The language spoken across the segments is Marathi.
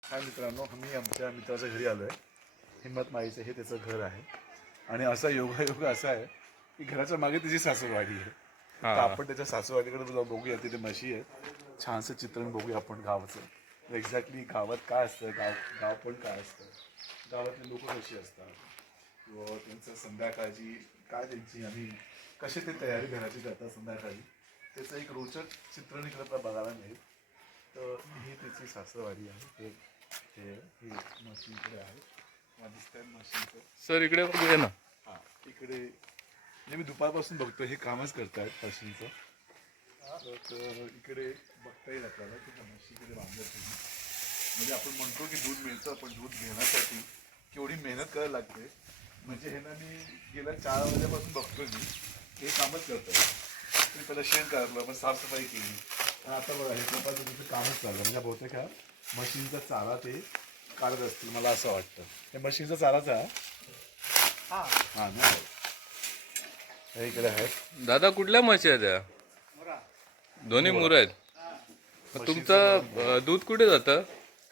हाय मित्रांनो, मी आमच्या मित्राच्या घरी आलो आहे. हिम्मत माईचं हे त्याचं घर आहे आणि असा योगायोग असा आहे की घराच्या मागे तिची सासूवाडी आहे. तर आपण त्याच्या सासूवाडीकडे जाऊन बघूया. तिथे म्हशी आहेत. छानसं चित्रण बघूया आपण गावाचं. एक्झॅक्टली गावात काय असतं, गाव पण काय असतं, गावातले लोक कशी असतात किंवा त्यांचं संध्याकाळची काय त्यांची आणि कशी ते तयारी घराची करतात संध्याकाळी, त्याचं एक रोचक चित्रण इकडं आपल्याला बघायला मिळेल. तर ही त्याची सासरवाडी आहे. हे मशीन इकडे आहे. दिसतंय मशीनचं. सर इकडे बघूया ना. हां, इकडे म्हणजे मी दुपारपासून बघतो हे कामच करतायत मशीनचं. तर इकडे बघता येईल आपल्याला की त्या मशीनकडे बांधत तुम्ही. म्हणजे आपण म्हणतो की दूध मिळतं, पण दूध घेण्यासाठी केवढी मेहनत करायला लागते. म्हणजे हे ना मी गेल्या 4 वाजल्यापासून बघतोय मी हे कामच करतोय. मी पहिलं शेण काढलं, मग साफसफाई केली. आणि आता बघा हे लोकांचं तिथं कामच चाललं. म्हणजे बहुतेक हा मशीनचा चारा ते काढत असतील मला असं वाटतं. हे मशीनचा चाराचा हां नाही हे इकडे आहे. दादा कुठल्या म्हशी आहेत त्या? दोन्ही मुर आहेत. मग तुमचं दूध कुठे जातं?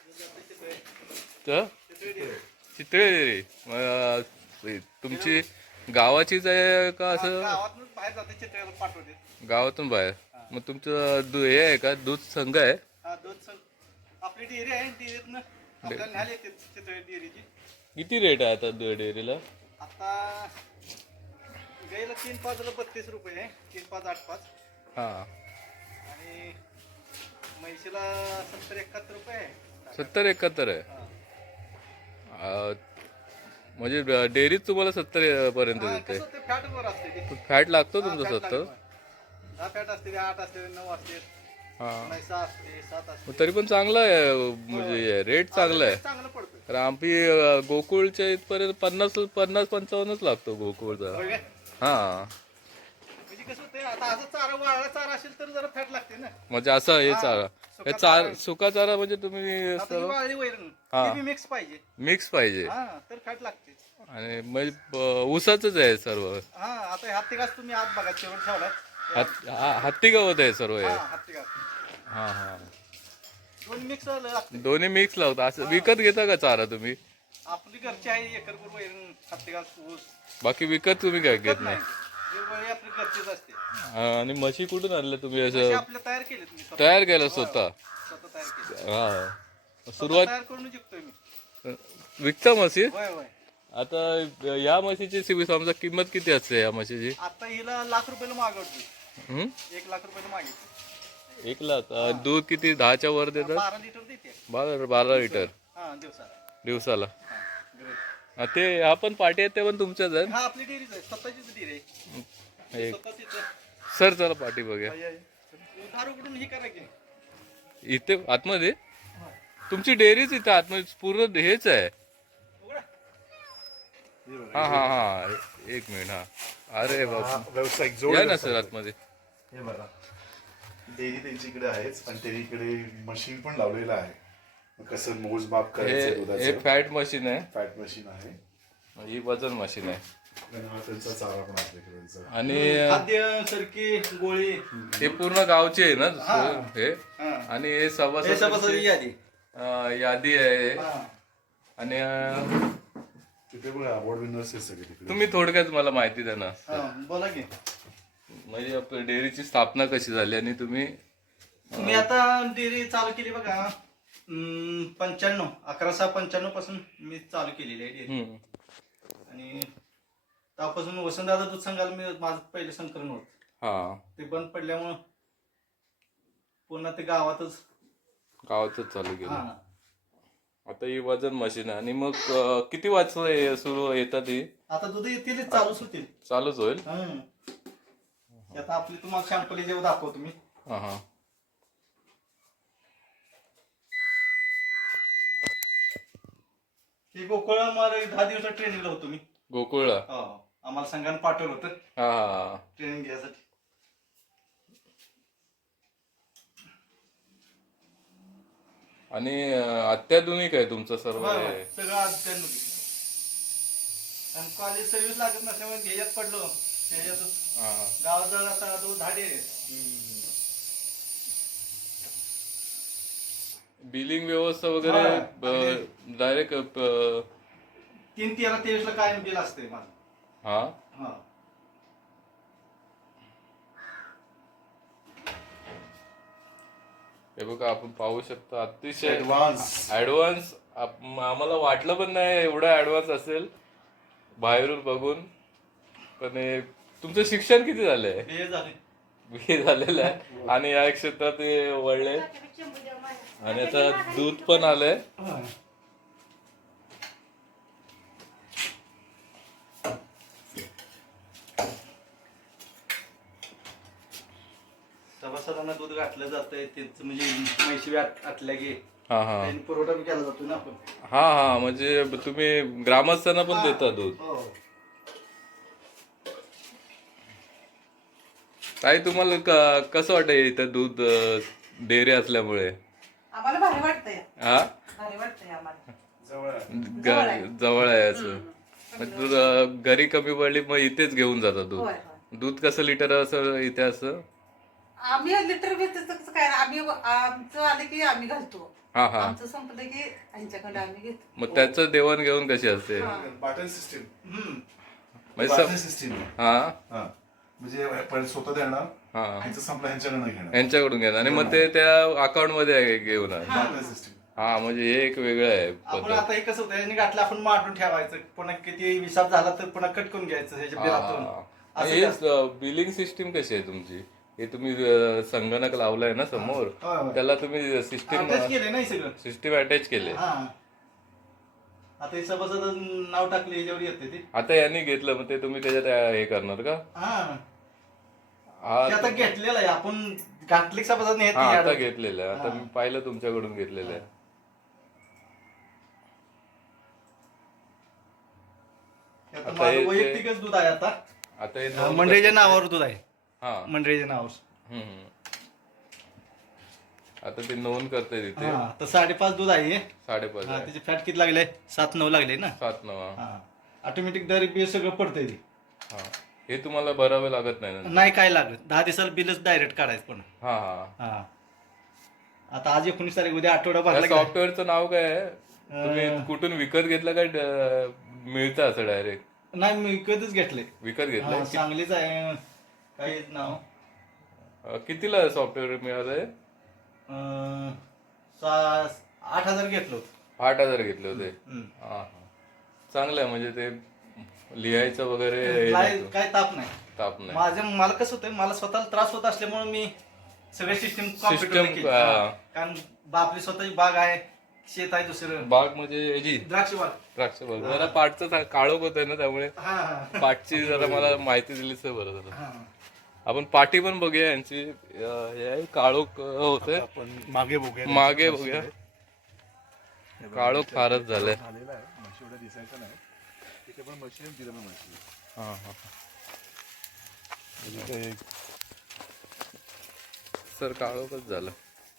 चितळे डेअरी. तुमची गावाचीच आहे का असं? बाहेर जाते चित्राला पाठवते. गावातून बाहेर. मग तुमचं हे आहे का दूध संघ आहे? आपली डेअरी आहे. डेअरीतनं आपल्याला न्यायला येते चित्र डेअरीची. किती रेट आहे आता डेअरीला? आता गाईला 3-5 32 रुपये आहे. 3-5-8-5 हां, आणि म्हैशीला 70-71 रुपये आहे. 70-71 आहे. म्हणजे डेअरीत तुम्हाला 70 पर्यंत देते. कसं ते फॅट वर असते ते. फॅट लागतो तुमचं फॅट 70? लागतं. 10 फॅट असते, 8 असते, 9 असते, हां, 6 असते, 7 असते. तरी पण चांगलं आहे. म्हणजे रेट चांगला आहे. चांगलं पडतं. तर आम्ही गोकुळच्या इथपर्यंत 50-55च लागतो गोकुळचा. होय काय? हां, म्हणजे कसं होते आता असं चारा वाळला चारा असेल तर जरा फॅट लागते ना. म्हणजे असं हे चारा हे सुका चारा म्हणजे तुम्ही आता ही वाळली वैरण हा. ते बी मिक्स पाहिजे. मिक्स पाहिजे. हा तर फॅट लागते. आणि म्हणजे ऊसाचंच आहे सर्व. हा आता हत्ती घास तुम्ही आत बघा शेवट ठेवलाय. हत्ती गवत आहे सर्व हे. हा हत्ती घास हां हां, दोन मिक्स लागते. दोन्ही मिक्स लावता. असं विकत घेता का चारा तुम्ही? आपली घरची आहे एकरभर वैरण हत्ती घास ऊस. बाकी विकत तुम्ही काय घेत नाही? जे वळी आपली घरचीच असते. आणि म्हशी कुठून आणल्या तुम्ही? असे असं आपल्या तयार केले तुम्ही स्वतः. तयार केलं स्वतः? स्वतः तयार केले. हा, स्वतः सुरुवात तयार करून विकतोय मी. विकता म्हशी? होय होय. आता या म्हशीची समजा किंमत किती असते या म्हशीची? आता हिला ₹1,00,000 मागवतो. 1,00,000 मागितले. 1 लाख. दूध किती 10च्या वर देतात? 12 लिटर देते. 12 लिटर हा दिवसाला. दिवसाला. हा, ते आपण पाठी आहेत ते पण तुमच्याच आहेत? हा आपली डेअरीच आहे. स्वतःचीच डेअरी आहे. एक स्वतः तिथं सर चला पाठी बघूया. दारू उघडून ही करा की. इथे आतमध्ये तुमची डेअरीच इथे आतमध्ये पूर्ण हेच आहे. उघडा. हा हा हा, एक मिनिट. हा, अरे बाबा, व्यावसायिक जोड या ना सर आतमध्ये. हे बघा डेअरी त्यांची इकडे आहेच आणि त्यांनी इकडे मशीन पण लावलेलं आहे. कसं मोजमाप करायचं हे दुधाचं. फॅट मशीन आहे. फॅट मशीन आहे ही वजन मशीन आहे. आणि हा त्यांचा चारा पण आपल्याकडे त्यांचा. आणि खाद्य सरकी गोळी हे पूर्ण गावची आहे ना हा. हे. हा. आणि हे हे सभासद सभासदांची यादी. यादी आहे. हा. आणि तिथे पण अवॉर्ड विनर्स आहे सगळे तिकडे. तुम्ही थोडक्यात मला माहिती द्या ना. हा, बोला की. म्हणजे आपल्या डेअरीची स्थापना कशी झाली आणि तुम्ही मी आता डेअरी चालू केली बघा 11/6/95 पासून मी चालू केलेली आहे डेअरी. आणि त्यापासून वसंतदादा दूध संघाला मी माझं पहिले संकलन होत. हा, ते बंद पडल्यामुळं पुन्हा ते गावातच. गावातच चालू केलं. हा आता ही वजन मशीन आहे. आणि मग किती वाजता सुरू येतात ही? आता दूध येतील चालूच होतील. चालूच होईल. आता आपली तुम्हाला शॅम्पल जेव्हा दाखवतो मी. हा हा, हे गोकुळ मला 10 दिवसात ट्रेनिंगला होतो मी. गोकुळला. हो, आम्हाला संघाने पाठवलं होतं हा हा. ट्रेनिंग घ्यायसाठी. आणि अत्याधुनिक आहे तुमचं सर्व होय, हे. होय, सगळं अध्ययन. आणि कॉलेज सर्व्हिस लागत नसल्यामुळे ध्येयात पडलो. त्याच्यातच हा. गावात जरा असा 10 डेअरी. बिलिंग व्यवस्था वगैरे डायरेक्ट 3/13/23 कायम बिल असते माझं. हा हा हे बघा आपण पाहू शकतो अतिशय ऍडव्हान्स ऍडव्हान्स. आम्हाला वाटलं पण नाही एवढा ऍडव्हान्स असेल बाहेरून बघून. पण तुमचं शिक्षण किती झालंय? हे झाले. हे झालेलं आहे आणि या क्षेत्रात ते वळले आणि आता दूध पण आलंय. सभासदांना दूध घातलं जातंय त्यांचं म्हणजे म्हैशी आटल्या की हा हा त्यांनी पुरवठा बी केला जातो ना आपण. हा हा म्हणजे तुम्ही ग्रामस्थांना पण देता दूध. हो. ताई तुम्हाला कसं वाटतं इथं दूध डेअरी असल्यामुळे? आम्हाला भारी वाटतंय. हा भारी वाटतंय आम्हाला. जवळ आहे. जवळ आहे असं. म्हणजे दूध घरी कमी पडली मग इथेच घेऊन जातात दूध. होय, होय. दूध कसं लिटर असं इथे असं? आम्ही लिटर तसं काय नाही. आम्ही आमचं आलं की आम्ही घालतो. हा हा आमचं संपलं की यांच्याकडे आम्ही घेतो. मग त्याचं देवाण घेऊन कशी असते? Bottle system. म्हणजे बाटल सिस्टीम. हा हा म्हणजे पहिले स्वतः देणार, हा ह्याचं संपलं ह्यांच्याकडनं घेणार. यांच्याकडून घेणार आणि मग ते त्या अकाउंट मध्ये घेऊन येणार. Bottle system. हा म्हणजे हे एक वेगळं आहे आपण पद्धत. आता हे कसं होतं यांनी घातलं आपण मांडून ठेवायचं पुन्हा किती हिसाब झाला तर पुन्हा कट करून घ्यायचं ह्याच्या बिलातून. असं हे जास्त. बिलिंग सिस्टीम कशी आहे तुमची? हे तुम्ही संगणक लावलाय ना समोर, होय, होय. त्याला तुम्ही सिस्टीम अभ्यास केले नाही सगळं. सिस्टीम अटॅच केले. हा आता हे सभासद नाव टाकले ह्याच्यावर येते ते. आता यांनी घेतलं मग ते तुम्ही त्याच्यात हे करणार का? हा हा ते आता घेतलेलं आहे आपण घातले सभासद नाही हा, आता घेतलेलं आहे. आता हा. मी पाहिलं तुमच्याकडून घेतलेलं आहे. आता माझं हे ते- वैयक्तिकच दूध आहे आता. आता हे नोंद मंडळीच्या करतात. नावावर दूध आहे. हा मंडळीच्या नावावर. हम्म. आता ते नोंद करते तिथे हा तर 5.5 दूध आहे हे. 5.5 हा आहे. त्याचे फॅट किती लागले? 7-9 लागले ना. 7-9. हा ऑटोमॅटिक दर बिल सगळं पडतंय ते. हा हे तुम्हाला भरावे लागत नाही ना? नाही काय लागत. 10 दिवसाला बिलच डायरेक्ट काढायचं पण. हा हा हा आता आज 19 तारीख, उद्या आठवडा भरला की- सॉफ्टवेअरचं नाव काय आहे? तुम्ही कुठून विकत घेतलं का मिळतं असं डायरेक्ट? नाही मी विकतच घेतले. विकत घेतलंय? सांगलीच आहे काही नाव. कितीला सॉफ्टवेअर मिळालंय? 8,000 घेतलं होतं. 8,000 घेतले होते. हम्म. हा हा चांगलं आहे म्हणजे ते लिहायचं वगैरे हे नसतं. काय ताप नाही. ताप नाही. मला कसं होतं मला स्वतःला त्रास होत असल्यामुळे मी सगळे सिस्टीम System, कारण आपली स्वतःची बाग आहे, शेत आहे दुसरं, बाग म्हणजे याची द्राक्ष बाग. द्राक्ष बाग. जरा पाठचं काळोख होत आहे ना त्यामुळे हा हा पाठची जरा मला माहिती दिलीच तर बरं झालं. हा. आपण पाठी पण बघूया यांची. हे आहे, काळोख होतंय. आपण मागे बघूया. मागे बघूया. काळोख फारच झालंय. झालेला आहे. म्हशी एवढं दिसायचं नाही. तिथे पण म्हशी आहे, तिथे पण म्हशी आहे. हा हा म्हणजे सर काळोखच झालं.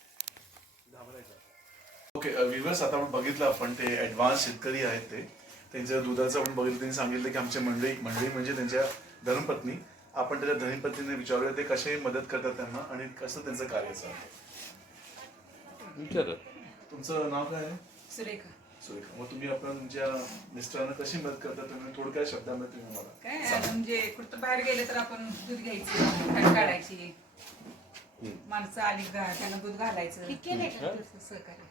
ओके व्ह्यूअर्स, आता आपण बघितलं आपण ते ऍडव्हान्स शेतकरी आहेत ते त्यांच्या दुधाचं आपण बघितलं. त्यांनी सांगितलं की आमच्या मंडळी म्हणजे त्यांच्या धर्मपत्नी. आपण त्याच्या धर्मपत्नीने विचारूया ते कसे मदत करतात त्यांना आणि कसं त्यांचं कार्य चालतं. विचार. तुमचं नाव काय आहे? सुरेखा. सुरेखा. मग तुम्ही आपण तुमच्या मिस्टरांना कशी मदत करता तुम्ही थोडक्या शब्दामध्ये तुम्ही मला काय म्हणजे कुठं बाहेर गेले तर आपण दूध घ्यायचं, फॅट काढायची, माणसं आली त्यांना दूध घालायचं. सहकार्य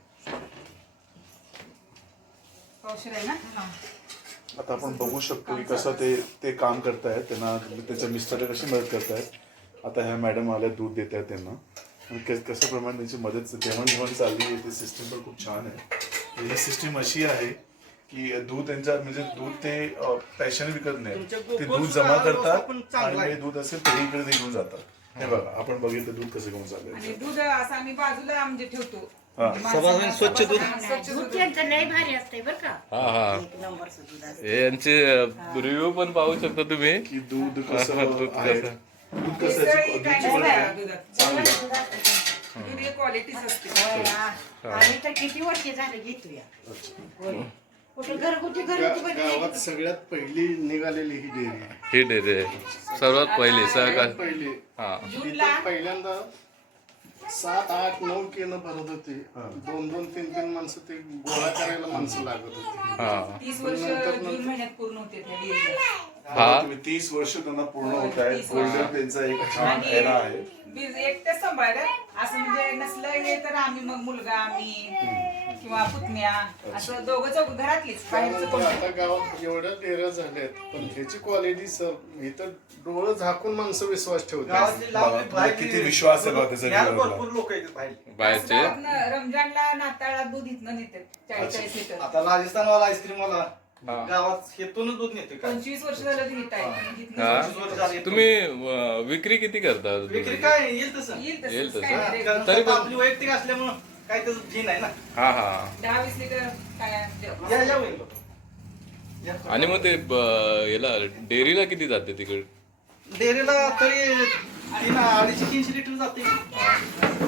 पावशेर आहे ना. आता आपण बघू शकतो की कसं ते काम करतायत. त्यांना त्यांच्या मिस्टरला कशी मदत करतायत. आता ह्या मॅडम आल्या दूध देत आहेत त्यांना आणि कसं प्रमाणे त्यांची मदत देवाणघेवाण चालली आहे. ती सिस्टीम पण खूप छान आहे. ही सिस्टीम अशी आहे की दूध त्यांच्या म्हणजे दूध ते पैशाने विकत नाही. ते दूध जमा करतात आणि ते दूध असेल तरी इकडे ते घेऊन जातात. हे बघा आपण बघितलं दूध कसं घेऊन चाललंय. आणि दूध असं आम्ही बाजूला म्हणजे ठेवतो. हा. सभासदांनी स्वच्छ दूध. स्वच्छ दूध. लय भारी असतंय बरं का. हा हा एक नंबरचं दूध असतं. हे यांचे रिव्ह्यू पण पाहू शकता तुम्ही. की दूध कसं दूध आहे. कसं. दूध कसं भेसळ आहे. ही काय दूधची नसते क्वालिटी या दुधात. दूध ही क्वालिटीच असते. होय, आम्ही तर किती वर्ष झाले घेतोया. होय. कुठं घरगुती गावात सगळ्यात पहिली निघालेली ही डेअरी आहे. ही डेअरी आहे सर्वात पहिली सहकार. पहिली हा जूनला पहिल्यांदा 7, 8, 9 केलं भरत होती 2, 3 माणसं ते गोळा करायला माणसं लागत होती. हा 30 वर्ष जून महिन्यात पूर्ण होते त्या डेअरीला. हा. तुम्ही 30 वर्ष त्यांना पूर्ण होत आहेत. 30 वर्ष. गोल्डन त्यांचा एक छान एरा आहे. बीज एकटेच सांभाळतात असं म्हणजे नसलं हे तर आम्ही मग मुलगा आम्ही किंवा पुतण्या असं दोघं चौघ घरातलीच बाहेरचं त्यानंतर कोण आता गावात एवढ्या डेऱ्या झाल्यात पण ह्याची क्वालिटी सर इथं डोळं झाकून माणसं विश्वास ठेवतात. गावातली बघा, लांब तुम्हाला किती विश्वास आहे बघा त्याचा ज्ञान डेअरीला. भरपूर लोक आहेत बाहेर. बाहेरचे रमजानला नाताळात दूध इथनं नेतात 40 लिटर. आता राजस्थानवाला आईस्क्रीम वाला हा. गावात हेतूनच दूध नेते काय 25 वर्ष झालं ते घेत आहे इथनं हा. 25 वर्ष झाली. तुम्ही विक्री किती करता विक्री काय येईल तसं येईल येईल तसंच तसं. काय हा, नाही. कारण तरी आता पण- आपली वैयक्तिक असल्यामुळं काय त्याचं जी नाही ना 10-20 लिटर काय या होईल या. आणि मग ते याला डेअरीला किती जाते तिकडे? डेअरीला तरी 250-300 लिटर जाते.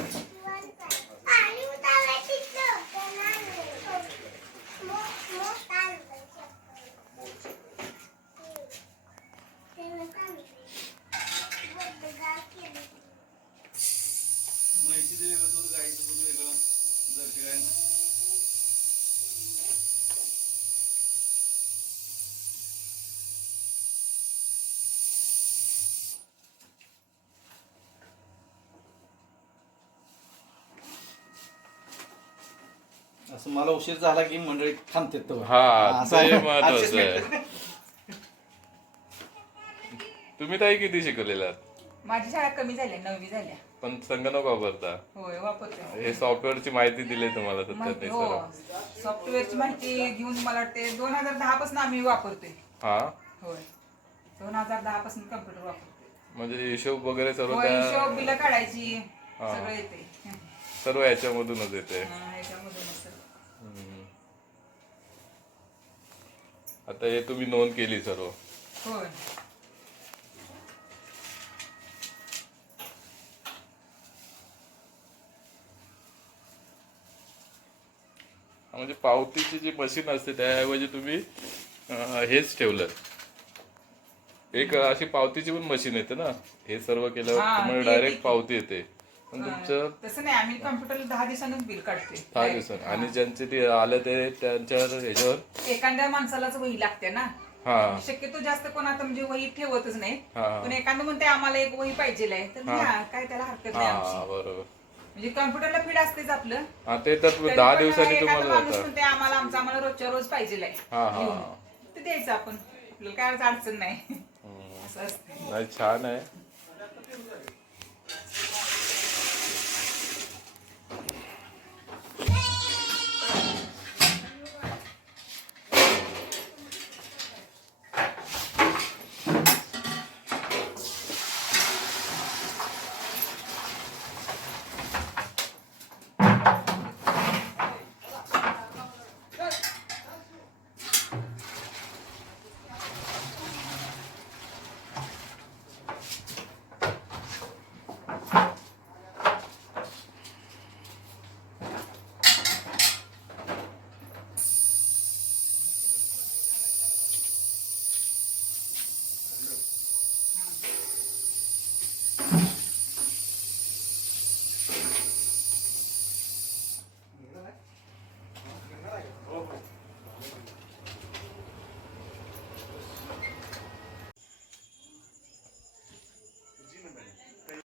म्हैशीचं वेगळं दूध, गाईचं दूध वेगळं, जर्सी गाईचं. असं मला उशीर झाला की मंडळी थांबते तो हा ते महत्वाचं आहे. तुम्ही ताई किती शिकलेला आहात? माझी शाळा कमी झाल्या 9वी झाल्या. पण संगणक वापरता. होय वापरते. हे सॉफ्टवेअरची माहिती दिली तुम्हाला माहिती सत्याने हो सर. सॉफ्टवेअरची माहिती घेऊन मला वाटते 2010 पासून आम्ही वापरतोय. हा होय 2010 पासून कम्प्युटर वापरतोय. म्हणजे हिशोब वगैरे सर्व होय हिशोब त्या बिलं काढायची हा. सगळं येते. सर्व याच्यामधूनच येते. याच्यामधूनच सगळं. आता हे तुम्ही नोंद केली सर्व. होय म्हणजे पावतीची जी मशीन असते त्याऐवजी तुम्ही हेच ठेवलं. एक अशी पावतीची पण मशीन येते ना. हे सर्व केल्यावर हा, तुम्हाला ती येते डायरेक्ट की. पावती येते. पण तुमचं तसं नाही आम्ही कम्प्युटरला 10 दिवसांनीच बिल काढतोय. 6 दिवसांनी आणि ज्यांचे ते आले ते त्यांच्यावर ह्याच्यावर एखाद्या माणसालाच वही लागते ना. हा शक्यतो जास्त कोण आता म्हणजे वही ठेवतच नाही. हा. पण एखादं म्हणते आम्हाला एक वही पाहिजे तर घ्या, काय त्याला हरकत नाही हा आमची. बरोबर. म्हणजे कम्प्युटरला फीड असतेच आपलं. हा ते तर तरी 10 पण दिवसांनी एखादा तुम्हाला माणूस जातं. म्हणते आम्हाला रोजच्या रोज पाहिजे हा, हा. ते द्यायचं आपण. आपल्याला काय अडचण नाही असं असतं. नाही छान आहे.